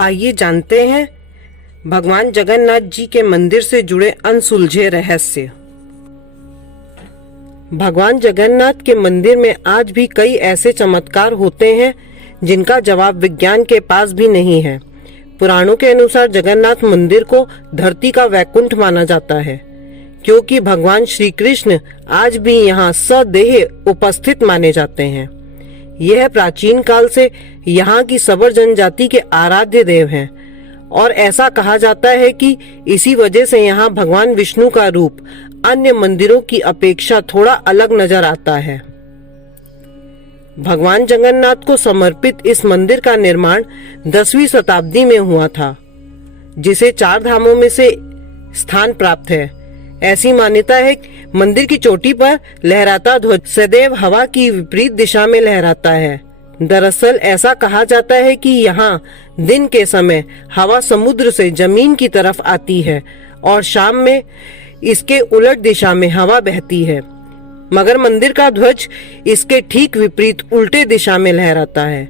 आइए जानते हैं भगवान जगन्नाथ जी के मंदिर से जुड़े अनसुलझे रहस्य। भगवान जगन्नाथ के मंदिर में आज भी कई ऐसे चमत्कार होते हैं जिनका जवाब विज्ञान के पास भी नहीं है। पुराणों के अनुसार जगन्नाथ मंदिर को धरती का वैकुंठ माना जाता है, क्योंकि भगवान श्री कृष्ण आज भी यहाँ सदेह उपस्थित माने जाते हैं। यह प्राचीन काल से यहाँ की सबर जनजाति के आराध्य देव हैं और ऐसा कहा जाता है कि इसी वजह से यहाँ भगवान विष्णु का रूप अन्य मंदिरों की अपेक्षा थोड़ा अलग नजर आता है। भगवान जगन्नाथ को समर्पित इस मंदिर का निर्माण 10वीं शताब्दी में हुआ था, जिसे 4 धामों में से स्थान प्राप्त है। ऐसी मान्यता है कि मंदिर की चोटी पर लहराता ध्वज सदैव हवा की विपरीत दिशा में लहराता है। दरअसल ऐसा कहा जाता है कि यहाँ दिन के समय हवा समुद्र से जमीन की तरफ आती है और शाम में इसके उलट दिशा में हवा बहती है, मगर मंदिर का ध्वज इसके ठीक विपरीत उल्टे दिशा में लहराता है,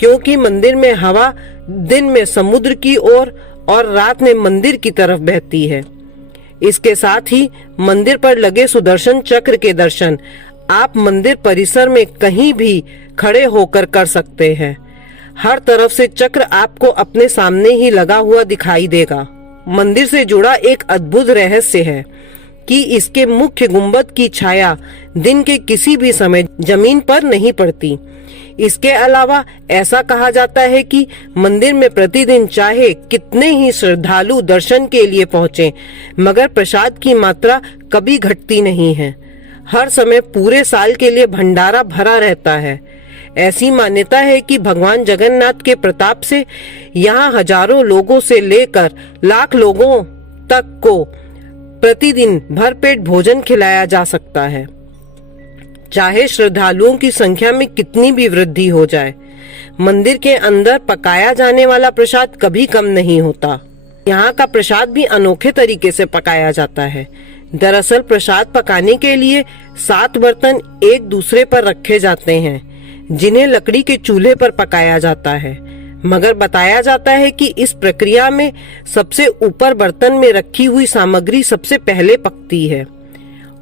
क्योंकि मंदिर में हवा दिन में समुद्र की ओर और रात में मंदिर की तरफ बहती है। इसके साथ ही मंदिर पर लगे सुदर्शन चक्र के दर्शन आप मंदिर परिसर में कहीं भी खड़े होकर कर सकते हैं। हर तरफ से चक्र आपको अपने सामने ही लगा हुआ दिखाई देगा। मंदिर से जुड़ा एक अद्भुत रहस्य है कि इसके मुख्य गुंबद की छाया दिन के किसी भी समय जमीन पर नहीं पड़ती। इसके अलावा ऐसा कहा जाता है कि मंदिर में प्रतिदिन चाहे कितने ही श्रद्धालु दर्शन के लिए पहुंचे, मगर प्रसाद की मात्रा कभी घटती नहीं है। हर समय पूरे साल के लिए भंडारा भरा रहता है। ऐसी मान्यता है कि भगवान जगन्नाथ के प्रताप से यहाँ हजारों लोगों से लेकर लाख लोगों तक को प्रतिदिन भरपेट भोजन खिलाया जा सकता है, चाहे श्रद्धालुओं की संख्या में कितनी भी वृद्धि हो जाए। मंदिर के अंदर पकाया जाने वाला प्रसाद कभी कम नहीं होता। यहाँ का प्रसाद भी अनोखे तरीके से पकाया जाता है। दरअसल प्रसाद पकाने के लिए 7 बर्तन एक दूसरे पर रखे जाते हैं, जिन्हें लकड़ी के चूल्हे पर पकाया जाता है, मगर बताया जाता है कि इस प्रक्रिया में सबसे ऊपर बर्तन में रखी हुई सामग्री सबसे पहले पकती है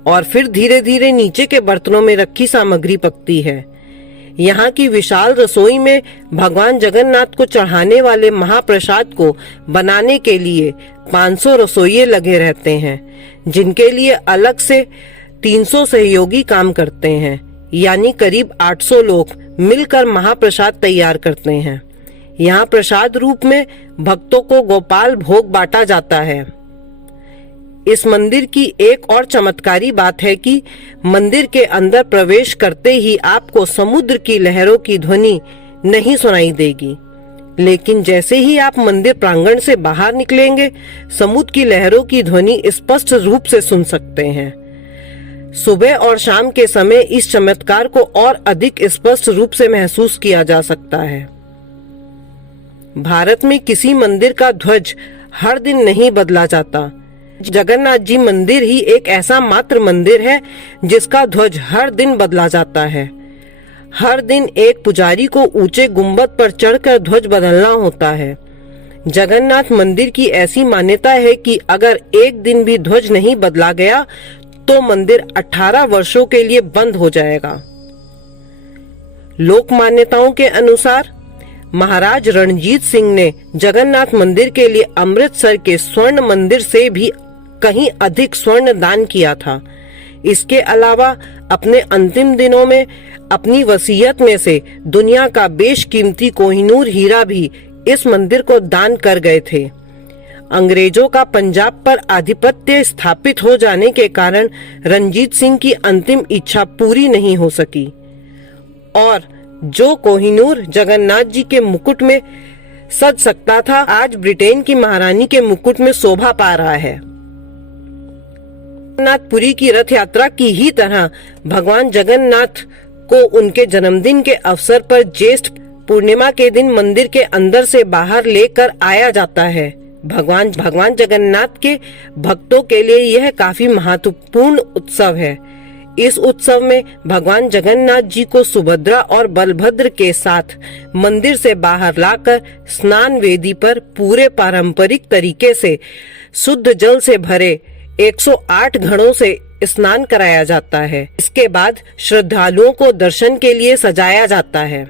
और फिर धीरे धीरे नीचे के बर्तनों में रखी सामग्री पकती है। यहाँ की विशाल रसोई में भगवान जगन्नाथ को चढ़ाने वाले महाप्रसाद को बनाने के लिए 500 रसोइये लगे रहते हैं, जिनके लिए अलग से 300 सहयोगी काम करते हैं, यानी करीब 800 लोग मिलकर महाप्रसाद तैयार करते हैं। यहाँ प्रसाद रूप में भक्तों को गोपाल भोग बांटा जाता है। इस मंदिर की एक और चमत्कारी बात है कि मंदिर के अंदर प्रवेश करते ही आपको समुद्र की लहरों की ध्वनि नहीं सुनाई देगी, लेकिन जैसे ही आप मंदिर प्रांगण से बाहर निकलेंगे, समुद्र की लहरों की ध्वनि स्पष्ट रूप से सुन सकते हैं। सुबह और शाम के समय इस चमत्कार को और अधिक स्पष्ट रूप से महसूस किया जा सकता है। भारत में किसी मंदिर का ध्वज हर दिन नहीं बदला जाता। जगन्नाथ जी मंदिर ही एक ऐसा मात्र मंदिर है जिसका ध्वज हर दिन बदला जाता है। हर दिन एक पुजारी को ऊंचे गुंबद पर चढ़कर ध्वज बदलना होता है। जगन्नाथ मंदिर की ऐसी मान्यता है कि अगर एक दिन भी ध्वज नहीं बदला गया तो मंदिर 18 वर्षों के लिए बंद हो जाएगा। लोक मान्यताओं के अनुसार महाराज रणजीत सिंह ने जगन्नाथ मंदिर के लिए अमृतसर के स्वर्ण मंदिर से भी कहीं अधिक स्वर्ण दान किया था। इसके अलावा अपने अंतिम दिनों में अपनी वसीयत में से दुनिया का बेशकीमती कोहिनूर हीरा भी इस मंदिर को दान कर गए थे। अंग्रेजों का पंजाब पर आधिपत्य स्थापित हो जाने के कारण रणजीत सिंह की अंतिम इच्छा पूरी नहीं हो सकी और जो कोहिनूर जगन्नाथ जी के मुकुट में सज सकता था, आज ब्रिटेन की महारानी के मुकुट में शोभा पा रहा है। जगन्नाथपुरी की रथ यात्रा की ही तरह भगवान जगन्नाथ को उनके जन्मदिन के अवसर पर ज्येष्ठ पूर्णिमा के दिन मंदिर के अंदर से बाहर लेकर आया जाता है। भगवान जगन्नाथ के भक्तों के लिए यह काफी महत्वपूर्ण उत्सव है। इस उत्सव में भगवान जगन्नाथ जी को सुभद्रा और बलभद्र के साथ मंदिर से बाहर लाकर स्नान वेदी पर पूरे पारंपरिक तरीके से शुद्ध जल से भरे 108 घड़ों से स्नान कराया जाता है। इसके बाद श्रद्धालुओं को दर्शन के लिए सजाया जाता है।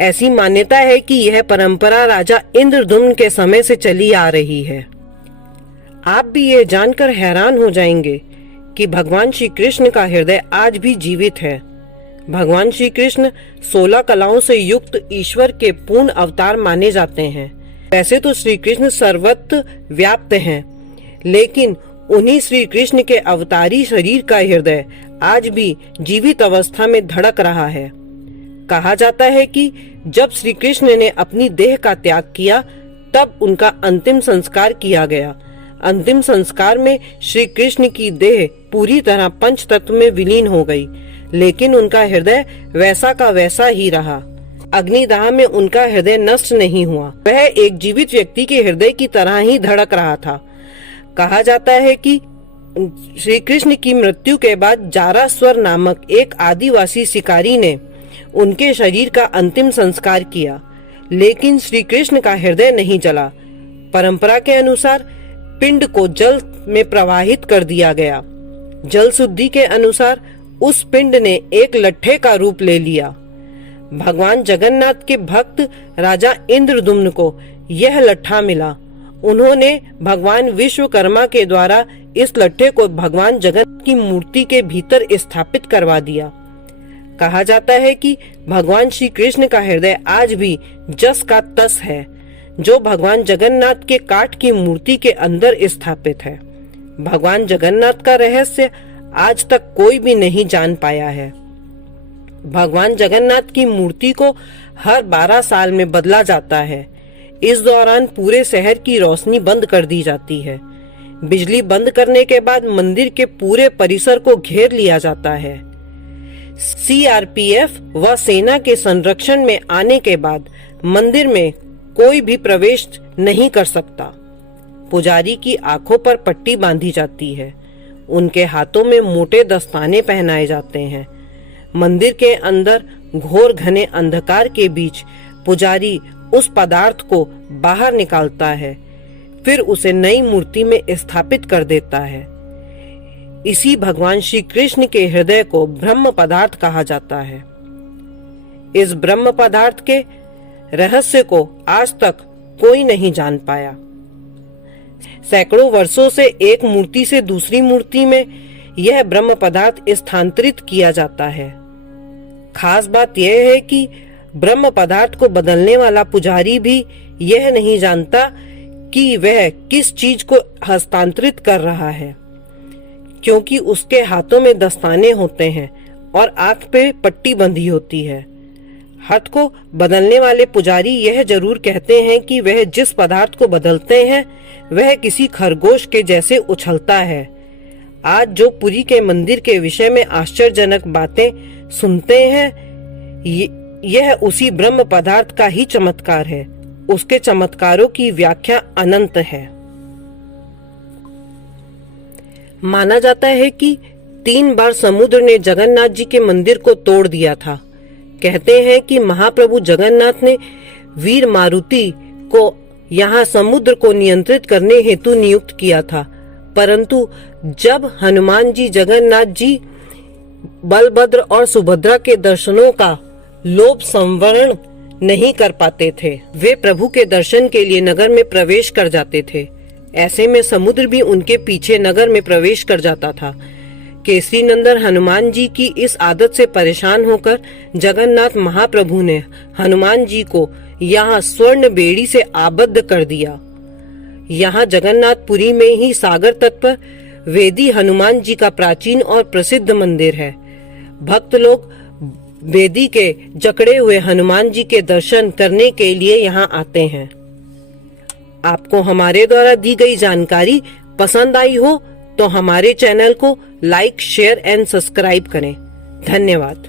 ऐसी मान्यता है कि यह परंपरा राजा इंद्रद्युम्न के समय से चली आ रही है। आप भी ये जानकर हैरान हो जाएंगे कि भगवान श्री कृष्ण का हृदय आज भी जीवित है। भगवान श्री कृष्ण 16 कलाओं से युक्त ईश्वर के पूर्ण अवतार माने जाते हैं। वैसे तो श्री कृष्ण सर्वत्र व्याप्त हैं, लेकिन उन्हीं श्री कृष्ण के अवतारी शरीर का हृदय आज भी जीवित अवस्था में धड़क रहा है। कहा जाता है कि जब श्री कृष्ण ने अपनी देह का त्याग किया, तब उनका अंतिम संस्कार किया गया। अंतिम संस्कार में श्री कृष्ण की देह पूरी तरह पंच तत्व में विलीन हो गई, लेकिन उनका हृदय वैसा का वैसा ही रहा। अग्निदाह में उनका हृदय नष्ट नहीं हुआ, वह एक जीवित व्यक्ति के हृदय की तरह ही धड़क रहा था। कहा जाता है कि श्री कृष्ण की मृत्यु के बाद जारास्वर नामक एक आदिवासी शिकारी ने उनके शरीर का अंतिम संस्कार किया, लेकिन श्री कृष्ण का हृदय नहीं जला। परंपरा के अनुसार पिंड को जल में प्रवाहित कर दिया गया। जल शुद्धि के अनुसार उस पिंड ने एक लट्ठे का रूप ले लिया। भगवान जगन्नाथ के भक्त राजा इंद्रद्युम्न को यह लट्ठा मिला। उन्होंने भगवान विश्वकर्मा के द्वारा इस लट्ठे को भगवान जगन्नाथ की मूर्ति के भीतर स्थापित करवा दिया। कहा जाता है कि भगवान श्री कृष्ण का हृदय आज भी जस का तस है, जो भगवान जगन्नाथ के काठ की मूर्ति के अंदर स्थापित है। भगवान जगन्नाथ का रहस्य आज तक कोई भी नहीं जान पाया है। भगवान जगन्नाथ की मूर्ति को हर 12 साल में बदला जाता है। इस दौरान पूरे शहर की रोशनी बंद कर दी जाती है। बिजली बंद करने के बाद मंदिर के पूरे परिसर को घेर लिया जाता है। सीआरपीएफ व सेना के संरक्षण में आने के बाद मंदिर में कोई भी प्रवेश नहीं कर सकता। पुजारी की आंखों पर पट्टी बांधी जाती है। उनके हाथों में मोटे दस्ताने पहनाए जाते हैं। मंदिर के अंदर घोर घने अंधकार के बीच पुजारी उस पदार्थ को बाहर निकालता है, फिर उसे नई मूर्ति में स्थापित कर देता है। इसी भगवान श्री कृष्ण के हृदय को ब्रह्म पदार्थ कहा जाता है। इस ब्रह्म पदार्थ के रहस्य को आज तक कोई नहीं जान पाया। सैकड़ों वर्षों से एक मूर्ति से दूसरी मूर्ति में यह ब्रह्म पदार्थ स्थानांतरित किया जाता है। खास बात यह है कि ब्रह्म पदार्थ को बदलने वाला पुजारी भी यह नहीं जानता कि वह किस चीज को हस्तांतरित कर रहा है, क्योंकि उसके हाथों में दस्ताने होते हैं और आंख पे पट्टी बंधी होती है। हाथ को बदलने वाले पुजारी यह जरूर कहते हैं कि वह जिस पदार्थ को बदलते हैं वह किसी खरगोश के जैसे उछलता है। आज जो पुरी के मंदिर के विषय में आश्चर्यजनक बातें सुनते हैं, यह उसी ब्रह्म पदार्थ का ही चमत्कार है। उसके चमत्कारों की व्याख्या अनंत है। माना जाता है कि 3 बार समुद्र ने जगन्नाथ जी के मंदिर को तोड़ दिया था। कहते हैं कि महाप्रभु जगन्नाथ ने वीर मारुति को यहाँ समुद्र को नियंत्रित करने हेतु नियुक्त किया था, परंतु जब हनुमान जी जगन्नाथ जी बलभद्र और सुभद्रा के दर्शनों का लोभ संवरण नहीं कर पाते थे, वे प्रभु के दर्शन के लिए नगर में प्रवेश कर जाते थे। ऐसे में समुद्र भी उनके पीछे नगर में प्रवेश कर जाता था। केसरी नंदन हनुमान जी की इस आदत से परेशान होकर जगन्नाथ महाप्रभु ने हनुमान जी को यहाँ स्वर्ण बेड़ी से आबद्ध कर दिया। यहाँ जगन्नाथपुरी में ही सागर तट पर वेदी हनुमान जी का प्राचीन और प्रसिद्ध मंदिर है। भक्त लोग वेदी के जकड़े हुए हनुमान जी के दर्शन करने के लिए यहाँ आते हैं। आपको हमारे द्वारा दी गई जानकारी पसंद आई हो तो हमारे चैनल को लाइक, शेयर एंड सब्सक्राइब करें। धन्यवाद।